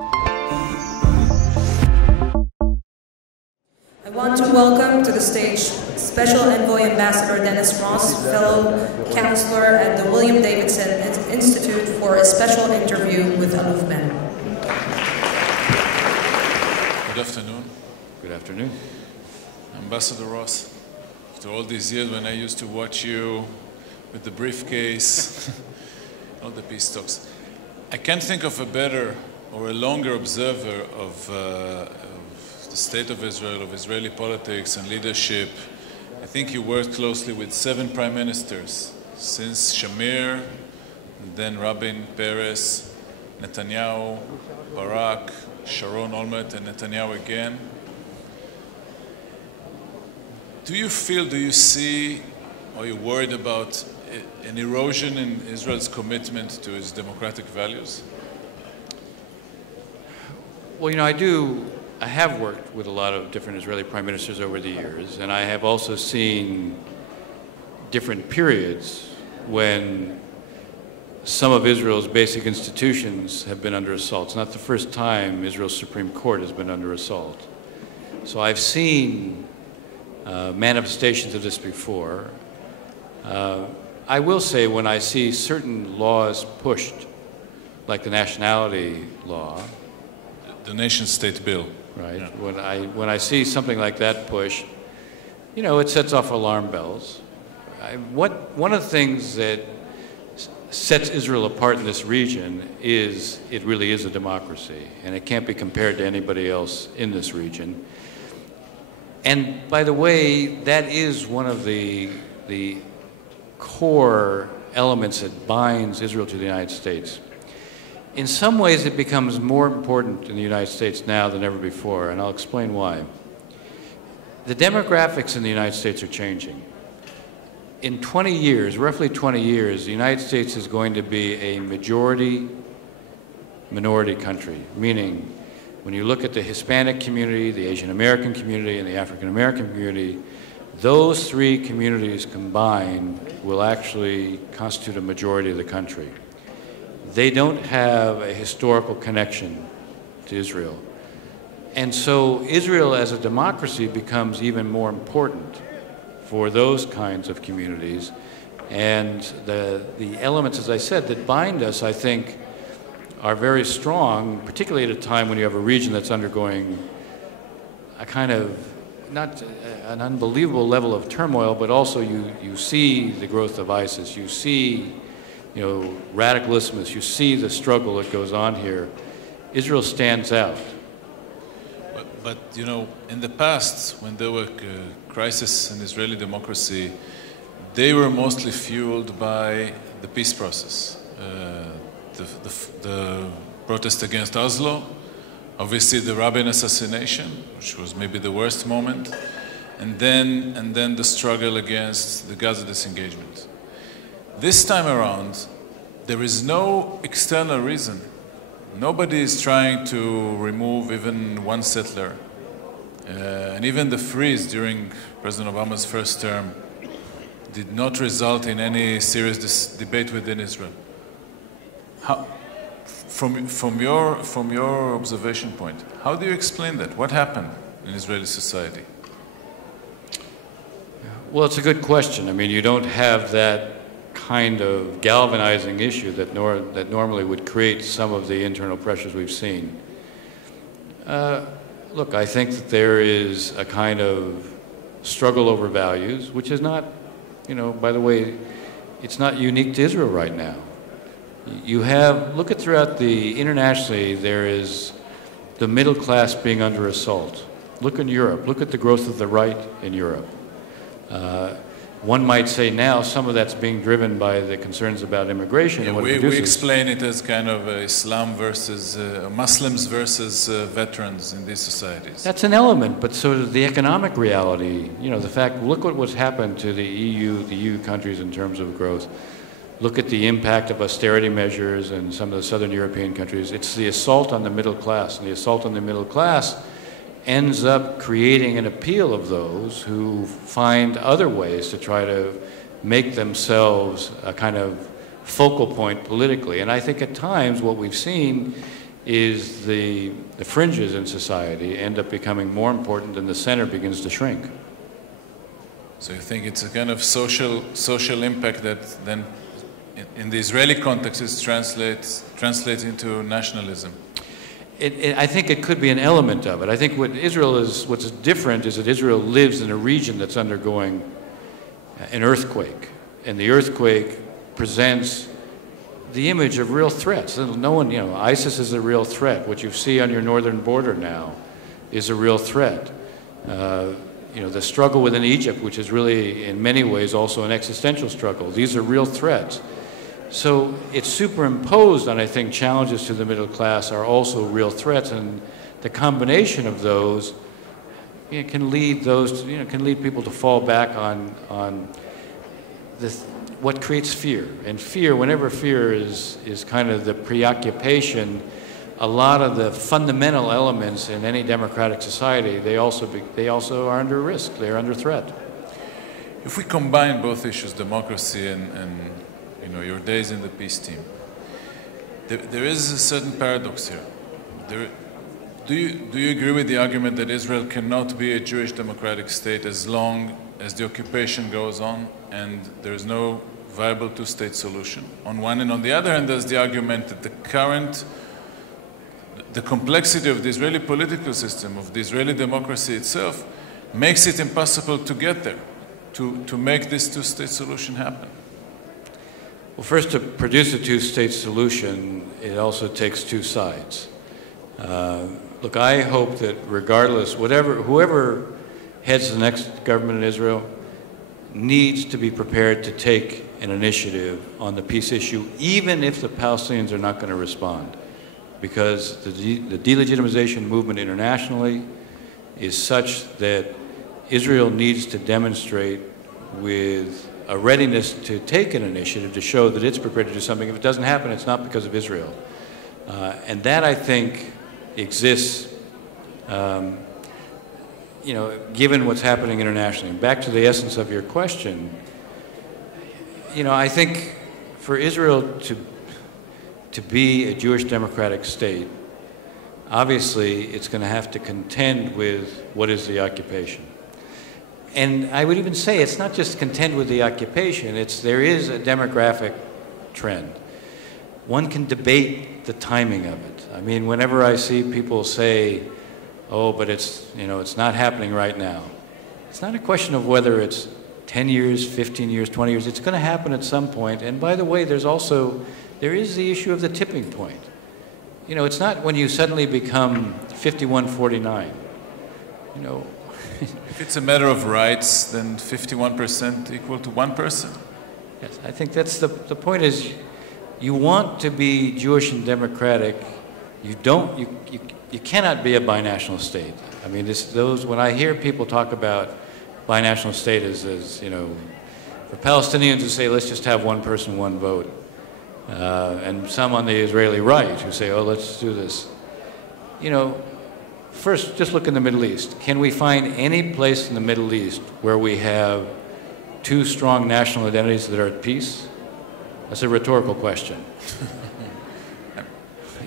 I want to welcome to the stage Special Envoy Ambassador Dennis Ross, fellow counselor at the William Davidson Institute, for a special interview with Aluf Benn. Good afternoon. Good afternoon. Ambassador Ross, after all these years when I used to watch you with the briefcase, all the peace talks, I can't think of a better or a longer observer of the state of Israel, of Israeli politics and leadership. I think you worked closely with 7 prime ministers since Shamir, and then Rabin, Peres, Netanyahu, Barak, Sharon, Olmert, and Netanyahu again. Do you feel, do you see, are you worried about an erosion in Israel's commitment to its democratic values? Well, you know, I have worked with a lot of different Israeli prime ministers over the years, and I have also seen different periods when some of Israel's basic institutions have been under assault. It's not the first time Israel's Supreme Court has been under assault. So I've seen manifestations of this before. I will say when I see certain laws pushed, like the nationality law, the nation-state bill. Right. Yeah. When I see something like that push, you know, it sets off alarm bells. One of the things that sets Israel apart in this region is it really is a democracy, and it can't be compared to anybody else in this region. And by the way, that is one of the core elements that binds Israel to the United States. In some ways, it becomes more important in the United States now than ever before, and I'll explain why. The demographics in the United States are changing. In 20 years, roughly 20 years, the United States is going to be a majority-minority country, meaning when you look at the Hispanic community, the Asian American community, and the African American community, those 3 communities combined will actually constitute a majority of the country. They don't have a historical connection to Israel. And so Israel as a democracy becomes even more important for those kinds of communities. And the elements, as I said, that bind us, I think, are very strong, particularly at a time when you have a region that's undergoing a kind of, not an unbelievable level of turmoil, but also you see the growth of ISIS, you see, you know, radical Islamists, you see the struggle that goes on here. Israel stands out. But you know, in the past, when there were crises in Israeli democracy, they were mostly fueled by the peace process. The protest against Oslo, obviously the Rabin assassination, which was maybe the worst moment, and then the struggle against the Gaza disengagement. This time around, there is no external reason. Nobody is trying to remove even one settler. And even the freeze during President Obama's first term did not result in any serious debate within Israel. How, from your observation point, how do you explain that? What happened in Israeli society? Well, it's a good question. I mean, you don't have that kind of galvanizing issue that normally would create some of the internal pressures we've seen. Look, I think that there is a kind of struggle over values, which is not, you know, by the way, it's not unique to Israel right now. You have, look at throughout the, internationally, there is the middle class being under assault. Look in Europe, look at the growth of the right in Europe. One might say now some of that's being driven by the concerns about immigration. Yeah, we explain it as kind of Islam versus Muslims versus veterans in these societies. That's an element, but so does the economic reality. You know, the fact, look at what's happened to the EU countries in terms of growth. Look at the impact of austerity measures in some of the southern European countries. It's the assault on the middle class, and the assault on the middle class ends up creating an appeal of those who find other ways to try to make themselves a kind of focal point politically. And I think at times what we've seen is the fringes in society end up becoming more important and the center begins to shrink. So you think it's a kind of social impact that then in the Israeli context it translates into nationalism? I think it could be an element of it. I think what's different is that Israel lives in a region that's undergoing an earthquake, and the earthquake presents the image of real threats. No one, ISIS is a real threat. What you see on your northern border now is a real threat. The struggle within Egypt, which is really in many ways also an existential struggle, these are real threats. So it's superimposed on, I think, challenges to the middle class are also real threats, and the combination of those can lead people to fall back on this, what creates fear. And fear, whenever fear is kind of the preoccupation, a lot of the fundamental elements in any democratic society, they also are under risk. They're under threat. If we combine both issues, democracy and your days in the peace team, there is a certain paradox here. Do you agree with the argument that Israel cannot be a Jewish democratic state as long as the occupation goes on and there is no viable two-state solution on one hand? On the other hand, there's the argument that the complexity of the Israeli political system, of the Israeli democracy itself, makes it impossible to get there, to make this two-state solution happen. Well, first, to produce a two-state solution, it also takes two sides. Look, I hope that regardless, whoever heads the next government in Israel needs to be prepared to take an initiative on the peace issue, even if the Palestinians are not going to respond, because the delegitimization movement internationally is such that Israel needs to demonstrate with a readiness to take an initiative to show that it's prepared to do something. If it doesn't happen, it's not because of Israel. And that, I think, exists, given what's happening internationally. Back to the essence of your question, I think for Israel to be a Jewish democratic state, obviously it's going to have to contend with what is the occupation. And I would even say it's not just contend with the occupation, there is a demographic trend. One can debate the timing of it. I mean, whenever I see people say, oh, but it's not happening right now. It's not a question of whether it's 10 years, 15 years, 20 years. It's going to happen at some point. And by the way, there is the issue of the tipping point. It's not when you suddenly become 51-49. If it's a matter of rights, then 51% equal to one person. Yes, I think that's the point is, you want to be Jewish and democratic. You cannot be a binational state. I mean, when I hear people talk about binational state as for Palestinians who say, let's just have one person, one vote, and some on the Israeli right who say, oh, let's do this. First, just look in the Middle East. Can we find any place in the Middle East where we have two strong national identities that are at peace? That's a rhetorical question.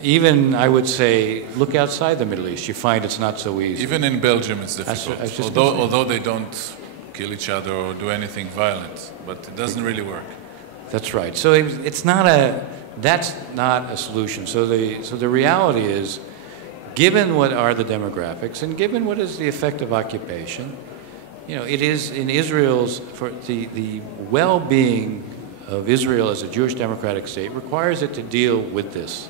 Even, I would say, look outside the Middle East. You find it's not so easy. Even in Belgium it's difficult, although they don't kill each other or do anything violent, but it doesn't really work. That's right. So that's not a solution. So the reality is, given what are the demographics and given what is the effect of occupation, it is in Israel's, for the well-being of Israel as a Jewish democratic state requires it to deal with this.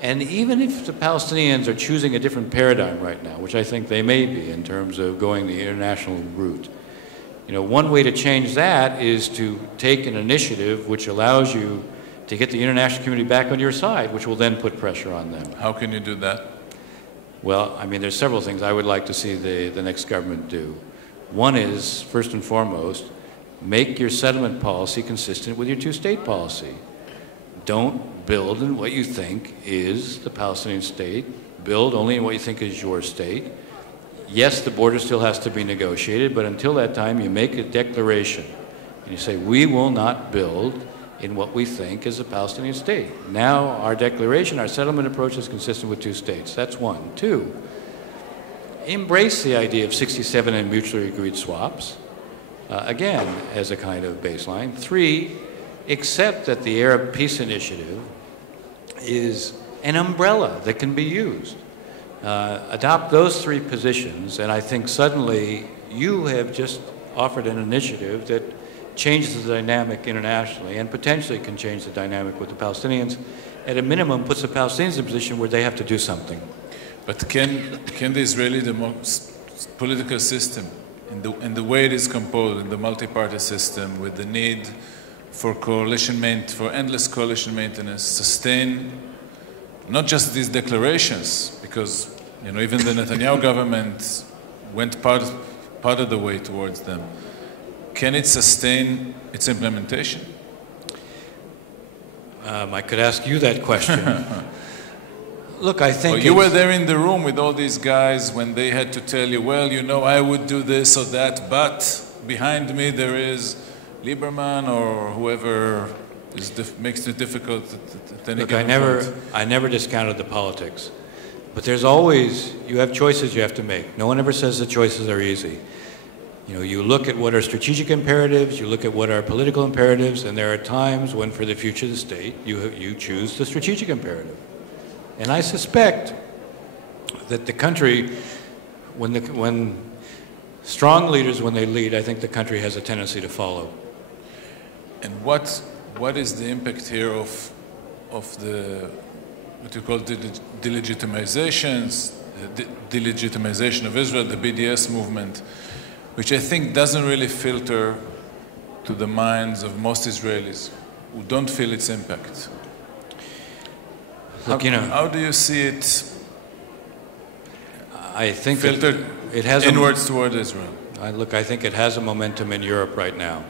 And even if the Palestinians are choosing a different paradigm right now, which I think they may be in terms of going the international route, one way to change that is to take an initiative which allows you to get the international community back on your side, which will then put pressure on them. How can you do that? Well, I mean, there's several things I would like to see the next government do. One is, first and foremost, make your settlement policy consistent with your two-state policy. Don't build in what you think is the Palestinian state. Build only in what you think is your state. Yes, the border still has to be negotiated, but until that time, you make a declaration. And you say, we will not build in what we think is a Palestinian state. Now, our declaration, our settlement approach is consistent with two states. That's one. Two, embrace the idea of 67 and mutually agreed swaps, again, as a kind of baseline. Three, accept that the Arab Peace Initiative is an umbrella that can be used. Adopt those three positions, and I think suddenly you have just offered an initiative that changes the dynamic internationally and potentially can change the dynamic with the Palestinians. At a minimum, puts the Palestinians in a position where they have to do something. But can the Israeli political system, in the way it is composed, in the multi-party system, with the need for for endless coalition maintenance, sustain not just these declarations, because even the Netanyahu government went part of the way towards them. Can it sustain its implementation? I could ask you that question. Look, I think you were there in the room with all these guys when they had to tell you, well, I would do this or that, but behind me there is Lieberman or whoever makes it difficult at any given point. I never discounted the politics. But there's always, you have choices you have to make. No one ever says the choices are easy. You look at what are strategic imperatives, you look at what are political imperatives, and there are times when, for the future of the state, you choose the strategic imperative. And I suspect that the country, when strong leaders, when they lead, I think the country has a tendency to follow. And what is the impact here of the what you call delegitimizations, the delegitimization of Israel, the BDS movement, which I think doesn't really filter to the minds of most Israelis who don't feel its impact. Look, how do you see it? I think filtered it has inwards toward Israel. I think it has a momentum in Europe right now.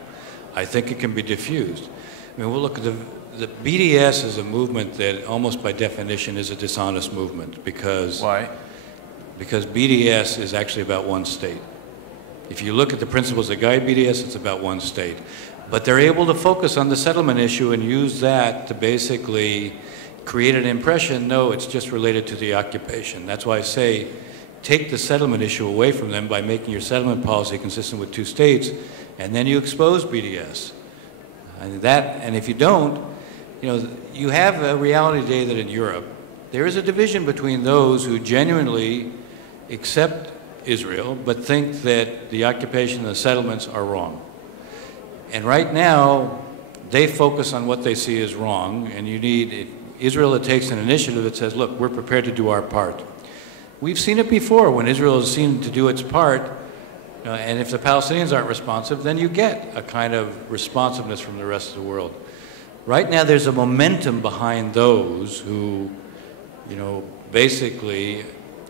I think it can be diffused. I mean, we'll look at the BDS is a movement that almost by definition is a dishonest movement because... Why? Because BDS is actually about one state. If you look at the principles that guide BDS, it's about one state. But they're able to focus on the settlement issue and use that to basically create an impression, no, it's just related to the occupation. That's why I say take the settlement issue away from them by making your settlement policy consistent with two states, and then you expose BDS. And if you don't, you have a reality today that in Europe, there is a division between those who genuinely accept Israel, but think that the occupation and the settlements are wrong. And right now, they focus on what they see as wrong, and you need Israel that takes an initiative that says, look, we're prepared to do our part. We've seen it before when Israel is seen to do its part, and if the Palestinians aren't responsive, then you get a kind of responsiveness from the rest of the world. Right now, there's a momentum behind those who, basically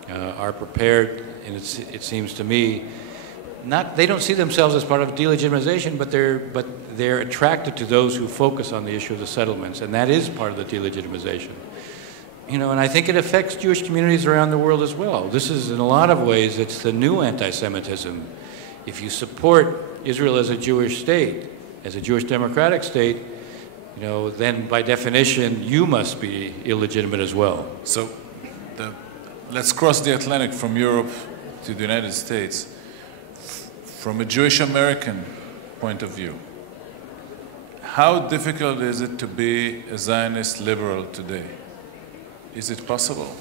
are prepared, and it seems to me, they don't see themselves as part of delegitimization, but they're attracted to those who focus on the issue of the settlements, and that is part of the delegitimization. And I think it affects Jewish communities around the world as well. This is, in a lot of ways, it's the new anti-Semitism. If you support Israel as a Jewish state, as a Jewish democratic state, then by definition, you must be illegitimate as well. So let's cross the Atlantic from Europe to the United States. From a Jewish American point of view, how difficult is it to be a Zionist liberal today? Is it possible?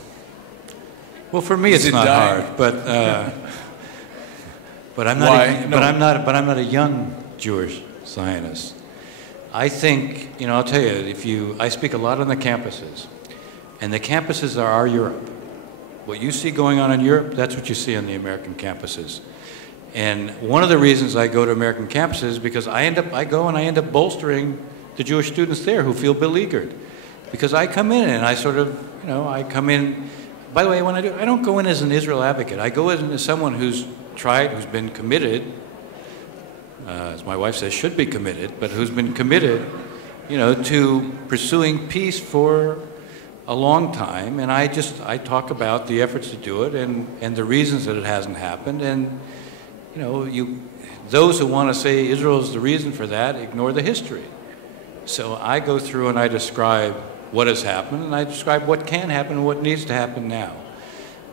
Well, for me, it's not hard, but I'm not a young Jewish Zionist. I think, I'll tell you, I speak a lot on the campuses, and the campuses are our Europe. What you see going on in Europe, that's what you see on the American campuses. And one of the reasons I go to American campuses is because I end up bolstering the Jewish students there who feel beleaguered. Because I come in and I sort of, I come in, by the way, when I don't go in as an Israel advocate. I go in as someone who's been committed, as my wife says, should be committed, but who's been committed, to pursuing peace for a long time. And I talk about the efforts to do it and the reasons that it hasn't happened. And, those who want to say Israel is the reason for that ignore the history. So I go through and I describe what has happened, and I describe what can happen and what needs to happen now.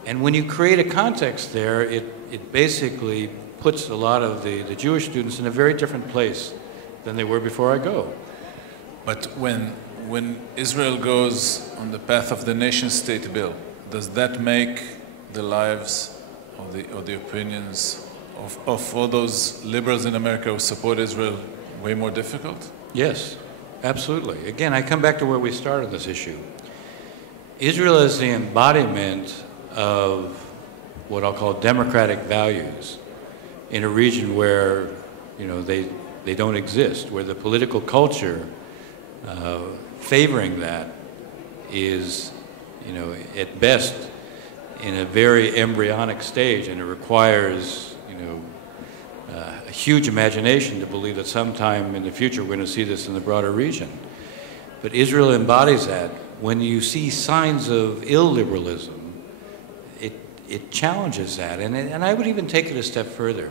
And when you create a context there, it basically puts a lot of the Jewish students in a very different place than they were before I go. But when Israel goes on the path of the nation-state bill, does that make the lives or the opinions of all those liberals in America who support Israel way more difficult? Yes, absolutely. Again, I come back to where we started this issue. Israel is the embodiment of what I'll call democratic values in a region where, you know, they don't exist, where the political culture favoring that is, you know, at best in a very embryonic stage, and it requires, you know, a huge imagination to believe that sometime in the future we're going to see this in the broader region. But Israel embodies that. When you see signs of illiberalism, it challenges that, and I would even take it a step further.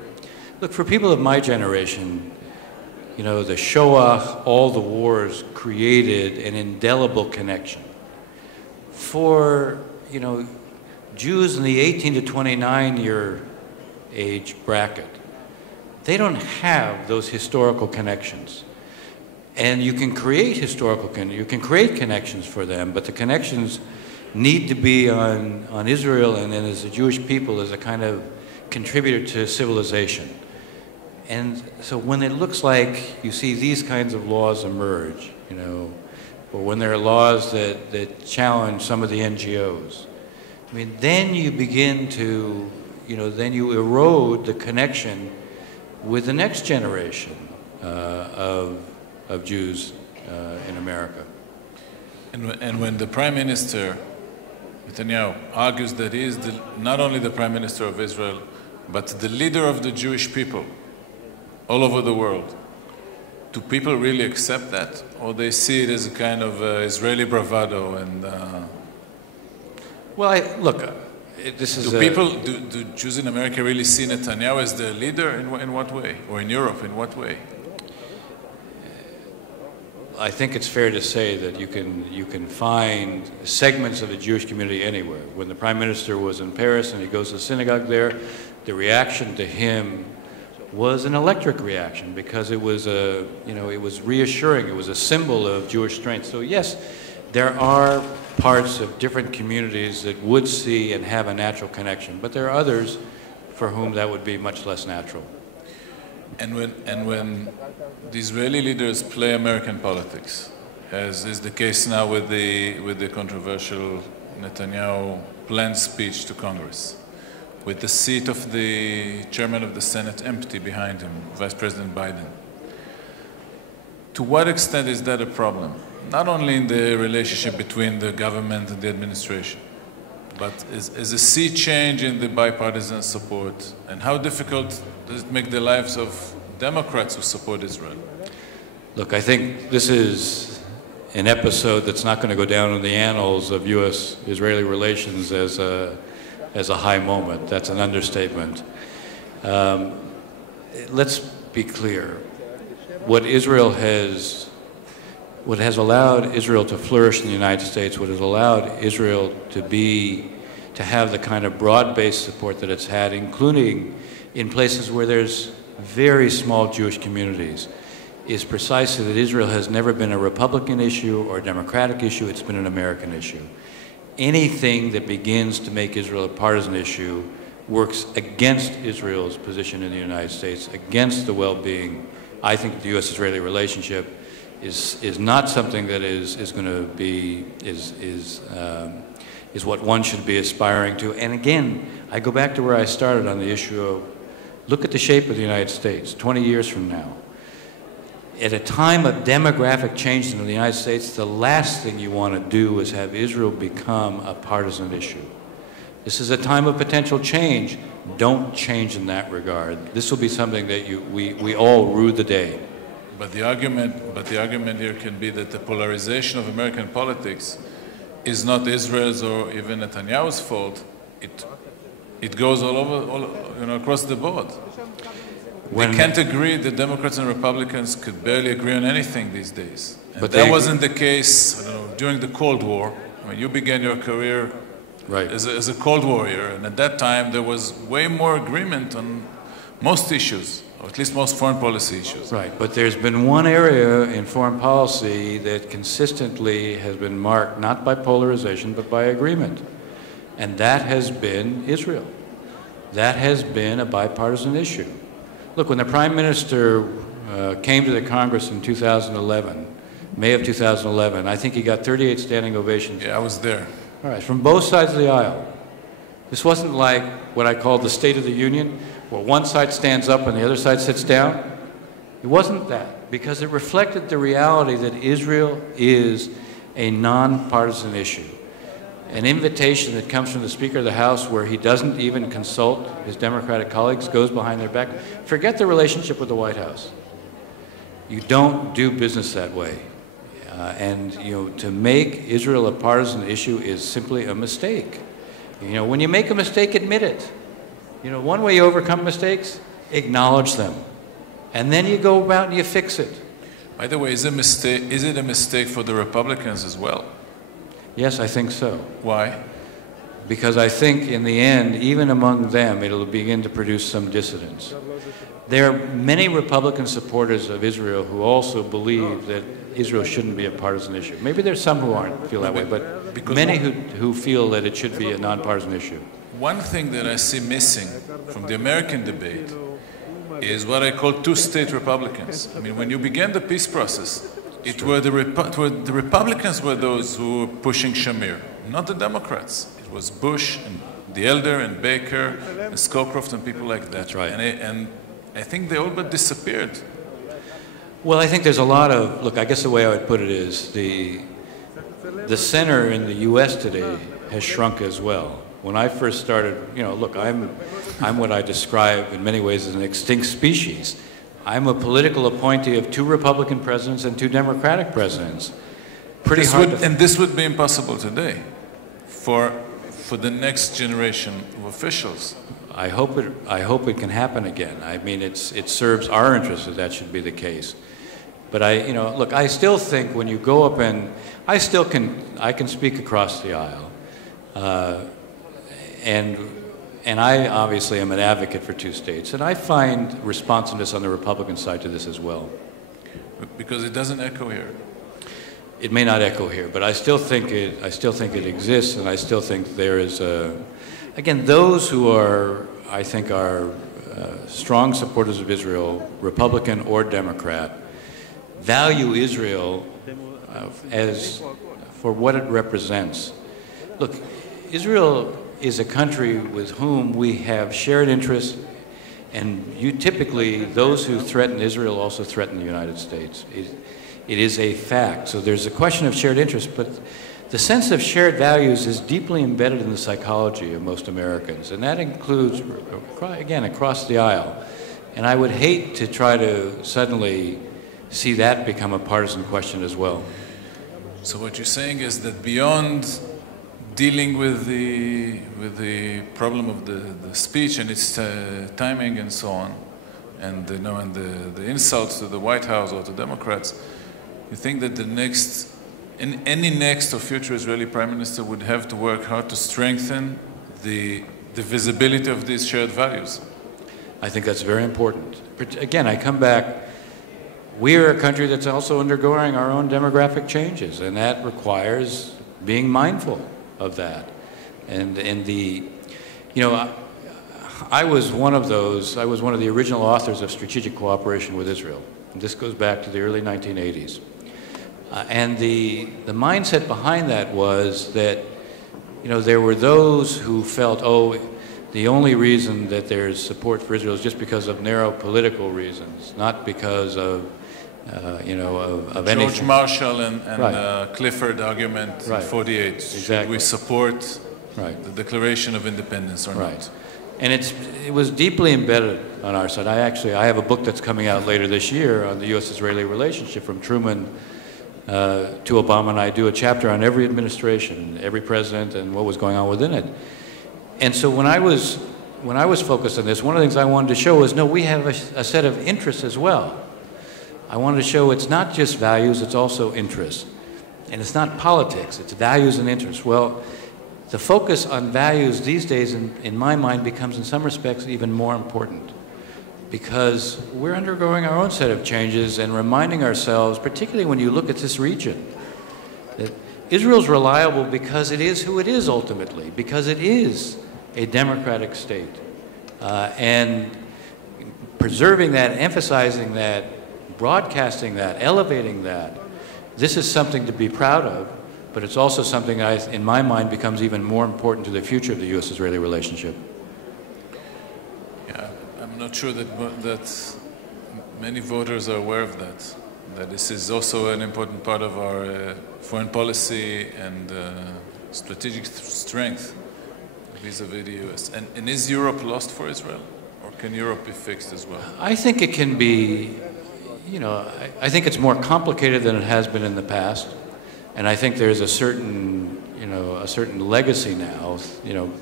Look, for people of my generation, you know, the Shoah, all the wars created an indelible connection. For, you know, Jews in the 18 to 29 year age bracket, they don't have those historical connections. And you can create you can create connections for them, but the connections need to be on Israel and then as a Jewish people as a kind of contributor to civilization. And so when it looks like you see these kinds of laws emerge, you know, or when there are laws that challenge some of the NGOs, I mean, then you begin to, you know, then you erode the connection with the next generation of Jews in America. And when the Prime Minister, Netanyahu, argues that he is not only the Prime Minister of Israel, but the leader of the Jewish people all over the world, do people really accept that? Or they see it as a kind of Israeli bravado and... Well, look, this is... Do Jews in America really see Netanyahu as their leader? In what way? Or in Europe, in what way? I think it's fair to say that you can find segments of the Jewish community anywhere. When the Prime Minister was in Paris and he goes to the synagogue there, the reaction to him was an electric reaction because it was it was reassuring. It was a symbol of Jewish strength. So yes, there are parts of different communities that would see and have a natural connection, but there are others for whom that would be much less natural. And when the Israeli leaders play American politics, as is the case now with the controversial Netanyahu planned speech to Congress, with the seat of the chairman of the Senate empty behind him, Vice President Biden, to what extent is that a problem? Not only in the relationship between the government and the administration, but is a sea change in the bipartisan support, and how difficult does it make the lives of Democrats who support Israel? Look, I think this is an episode that's not going to go down in the annals of U.S.-Israeli relations as a high moment. That's an understatement. Let's be clear. What has allowed Israel to flourish in the United States, what has allowed Israel to have the kind of broad-based support that it's had, including in places where there's very small Jewish communities, is precisely that Israel has never been a Republican issue or a Democratic issue, it's been an American issue. Anything that begins to make Israel a partisan issue works against Israel's position in the United States, against the well-being. I think the U.S.-Israeli relationship is not something that is going to be, is what one should be aspiring to. And again, I go back to where I started on the issue of, look at the shape of the United States 20 years from now. At a time of demographic change in the United States, the last thing you want to do is have Israel become a partisan issue. This is a time of potential change. Don't change in that regard. This will be something that we all rue the day. But the argument here can be that the polarization of American politics is not Israel's or even Netanyahu's fault. It goes all over, across the board. They can't agree. The Democrats and Republicans could barely agree on anything these days. And but that wasn't the case, I don't know, during the Cold War. I mean, you began your career as a Cold Warrior, and at that time there was way more agreement on most issues, or at least most foreign policy issues. Right, but there's been one area in foreign policy that consistently has been marked not by polarization but by agreement, and that has been Israel. That has been a bipartisan issue. Look, when the Prime Minister came to the Congress in 2011, May of 2011, I think he got 38 standing ovations. Yeah, I was there. All right, from both sides of the aisle. This wasn't like what I call the State of the Union, where one side stands up and the other side sits down. It wasn't that, because it reflected the reality that Israel is a nonpartisan issue. An invitation that comes from the Speaker of the House where he doesn't even consult his Democratic colleagues, goes behind their back. Forget the relationship with the White House. You don't do business that way. And to make Israel a partisan issue is simply a mistake. When you make a mistake, admit it. One way you overcome mistakes, acknowledge them. And then you go about and you fix it. By the way, is it a mistake for the Republicans as well? Yes, I think so. Why? Because I think in the end, even among them, it'll begin to produce some dissidence. There are many Republican supporters of Israel who also believe that Israel shouldn't be a partisan issue. Maybe there's some who feel that way, but many who feel that it should be a nonpartisan issue. One thing that I see missing from the American debate is what I call two-state Republicans. I mean, when you began the peace process, the Republicans were those who were pushing Shamir, not the Democrats. It was Bush and the Elder and Baker and Scowcroft and people like that. That's right. And I think they all but disappeared. Well, I think there's a lot of, look, I guess the way I would put it is the center in the U.S. today has shrunk as well. When I first started, look, I'm what I describe in many ways as an extinct species. I'm a political appointee of 2 Republican presidents and 2 Democratic presidents. Pretty hard. And this would be impossible today for the next generation of officials. I hope it can happen again. I mean, it serves our interests that should be the case. But look, I still think when you go up and I can speak across the aisle, and I obviously am an advocate for 2 states, and I find responsiveness on the Republican side to this as well. Because it doesn't echo here. It may not echo here, but I still think it exists, and I still think there is again, those who I think are strong supporters of Israel, Republican or Democrat, value Israel as for what it represents. Look, Israel is a country with whom we have shared interests, and typically those who threaten Israel also threaten the United States. It is a fact. So there's a question of shared interest, but the sense of shared values is deeply embedded in the psychology of most Americans, and that includes, again, across the aisle. And I would hate to try to suddenly see that become a partisan question as well. So what you're saying is that beyond dealing with the problem of the speech and its timing and so on, and the insults to the White House or to Democrats, you think that any next or future Israeli Prime Minister would have to work hard to strengthen the visibility of these shared values? I think that's very important. But again, I come back. We are a country that's also undergoing our own demographic changes, and that requires being mindful of that. And I was one of the original authors of strategic cooperation with Israel. And this goes back to the early 1980s. And the mindset behind that was that, there were those who felt, the only reason that there's support for Israel is just because of narrow political reasons, not because of anything. George Marshall and Right. Clifford argument Right. in 48. Exactly. Should we support Right. the Declaration of Independence or Right. not? And it was deeply embedded on our side. I have a book that's coming out later this year on the U.S.-Israeli relationship from Truman to Obama, and I do a chapter on every administration, every president, and what was going on within it. And so when I was when I was focused on this, one of the things I wanted to show was, no, we have a set of interests as well. I wanted to show it's not just values, it's also interests. And it's not politics, it's values and interests. Well, the focus on values these days, in my mind, becomes in some respects even more important, because we're undergoing our own set of changes and reminding ourselves, particularly when you look at this region, that Israel's reliable because it is who it is ultimately, because it is a democratic state. And preserving that, emphasizing that, broadcasting that, elevating that, this is something to be proud of, but it's also something that, in my mind, becomes even more important to the future of the U.S.-Israeli relationship. Yeah, I'm not sure that many voters are aware of that this is also an important part of our foreign policy and strategic strength vis-a-vis the U.S. And is Europe lost for Israel? Or can Europe be fixed as well? I think it can be, you know, I think it's more complicated than it has been in the past. And I think there's a certain, you know, a certain legacy now, you know,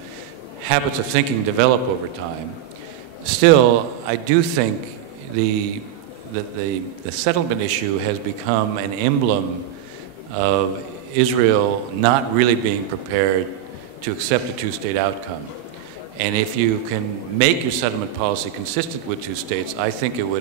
habits of thinking develop over time. Still, I do think the settlement issue has become an emblem of Israel not really being prepared to accept a two-state outcome. And if you can make your settlement policy consistent with two states, I think it would